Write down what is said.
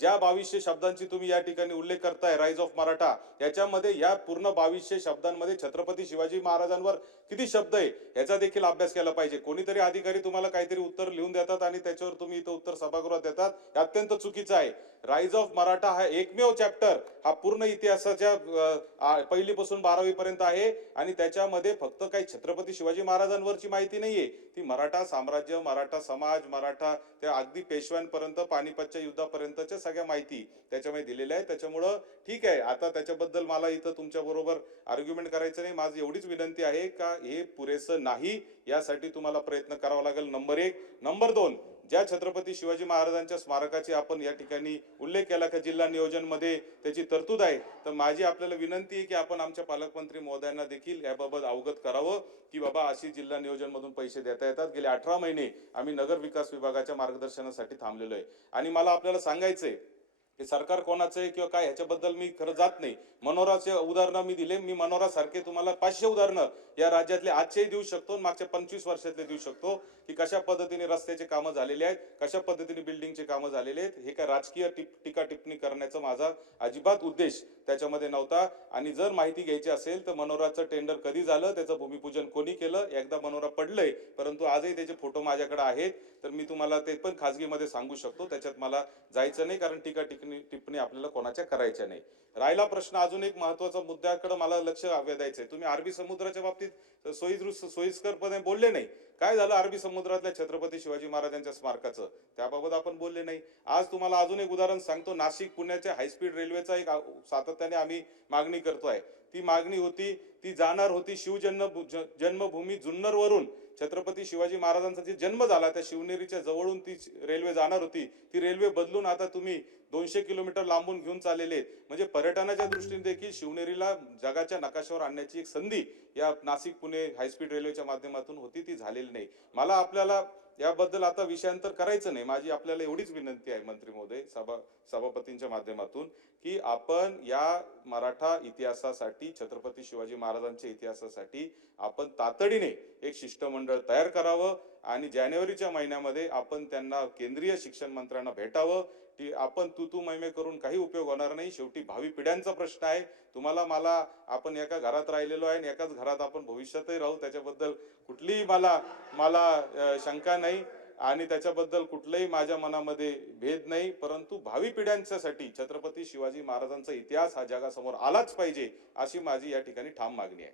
ज्या 2200 शब्दांची तुम्ही या ठिकाणी उल्लेख करताय राईज ऑफ मराठा, याच्यामध्ये या पूर्ण 2200 शब्दांमध्ये छत्रपती शिवाजी महाराजांवर किती शब्द आहे याचा देखील अभ्यास केला पाहिजे. कोणीतरी अधिकारी तुम्हाला काहीतरी उत्तर लिहून देतात आणि त्याच्यावर तुम्ही इथं उत्तर सभागृहात देतात, हे अत्यंत चुकीचं आहे. राईज ऑफ मराठा हा एकमेव चॅप्टर हा पूर्ण इतिहासाच्या पहिलीपासून 12वी पर्यंत आहे आणि त्याच्यामध्ये फक्त काही छत्रपती शिवाजी महाराजांवरची माहिती नाहीये, ती मराठा साम्राज्य, मराठा समाज, मराठा त्या अगदी पेशव्यांपर्यंत पानिपतच्या युद्धापर्यंतच्या सगळ्या माहिती त्याच्यामध्ये दिलेल्या आहे. त्याच्यामुळं ठीक आहे, आता त्याच्याबद्दल मला इथं तुमच्या बरोबर आर्ग्युमेंट करायचं नाही. माझी एवढीच विनंती आहे का हे पुरेसं नाही, यासाठी तुम्हाला प्रयत्न करावा लागेल. नंबर 1. नंबर 2, ज्या छत्रपती शिवाजी महाराजांच्या स्मारकाची आपण या ठिकाणी उल्लेख केला की जिल्हा नियोजन मध्ये त्याची तरतूद आहे, तर माझी आपल्याला विनंती आहे की आपण आमच्या पालकमंत्री महोदयांना देखील याबाबत अवगत करावं की बाबा अशी जिल्हा नियोजन मधून पैसे देता येतात. गेले 18 महिने आम्ही नगर विकास विभागाच्या मार्गदर्शनासाठी थांबलेलो आहे आणि मला आपल्याला सांगायचंय हे सरकार कोणाचं आहे किंवा काय ह्याच्याबद्दल मी खरं जात नाही. मनोराचे उदाहरणं मी दिले, मी मनोरा सारखे तुम्हाला 500 उदाहरणं या राज्यातले आजचेही देऊ शकतो, मागच्या 25 वर्षातले देऊ शकतो की कशा पद्धतीने रस्त्याचे कामं झालेले आहेत, कशा पद्धतीने बिल्डिंगचे कामं झालेले आहेत. हे काय राजकीय टीका टिप्पणी करण्याचा माझा अजिबात उद्देश त्याच्यामध्ये नव्हता. आणि जर माहिती घ्यायची असेल तर मनोराचं टेंडर कधी झालं, त्याचं भूमिपूजन कोणी केलं, एकदा मनोरा पडलंय परंतु आजही त्याचे फोटो माझ्याकडे आहेत, तर मी तुम्हाला ते पण खासगीमध्ये सांगू शकतो. त्याच्यात मला जायचं नाही, कारण टीका टिप्पणी आपल्याला कोणाच्या करायच्या नाही. राहिला प्रश्न अजून एक महत्वाचा मुद्द्याकडे मला लक्ष द्यायचंय. तुम्ही अरबी समुद्राच्या बाबतीत सोयीस्करपणे बोलले नाही. काय झालं अरबी समुद्रातल्या छत्रपती शिवाजी महाराजांच्या स्मारकाचं, त्याबाबत आपण बोलले नाही. आज तुम्हाला अजून एक उदाहरण सांगतो. नाशिक पुण्याच्या हायस्पीड रेल्वेचा एक सातत्याने आम्ही मागणी करतोय. ती मागणी होती, ती जाणार होती जन्मभूमी जुन्नर वरून छत्रपती शिवाजी महाराजांचा जे जन्म झाला त्या शिवनेरीच्या जवळून ती रेल्वे जाणार होती. ती रेल्वे बदलून आता तुम्ही 200 किलोमीटर लांबून घेऊन चाललेले आहेत. म्हणजे पर्यटनाच्या दृष्टीने देखील शिवनेरीला जगाच्या नकाशावर आणण्याची एक संधी या नाशिक पुणे हायस्पीड रेल्वेच्या माध्यमातून होती, ती झालेली नाही. मला आपल्याला याबद्दल आता विषयांतर करायचं नाही. माझी आपल्याला एवढीच विनंती आहे मंत्री महोदय, सभापतींच्या माध्यमातून, की आपण या मराठा इतिहासासाठी, छत्रपती शिवाजी महाराजांच्या इतिहासासाठी आपण तातडीने एक शिष्टमंडळ तयार करावं आणि जानेवारीच्या महिन्यामध्ये आपण त्यांना केंद्रीय शिक्षण मंत्र्यांना भेटावं. की आपण तू मैमे करून काही उपयोग होणार नाही. शेवटी भावी पिढ्यांचा प्रश्न आहे. तुम्हाला मला, आपण एका घरात राहिलेलो आहे आणि एकाच घरात आपण भविष्यातही राहू, त्याच्याबद्दल कुठलीही मला शंका नाही आणि त्याच्याबद्दल कुठलंही माझ्या मनामध्ये भेद नाही. परंतु भावी पिढ्यांसाठी छत्रपती शिवाजी महाराजांचा इतिहास हा जगासमोर आलाच पाहिजे, अशी माझी या ठिकाणी ठाम मागणी आहे.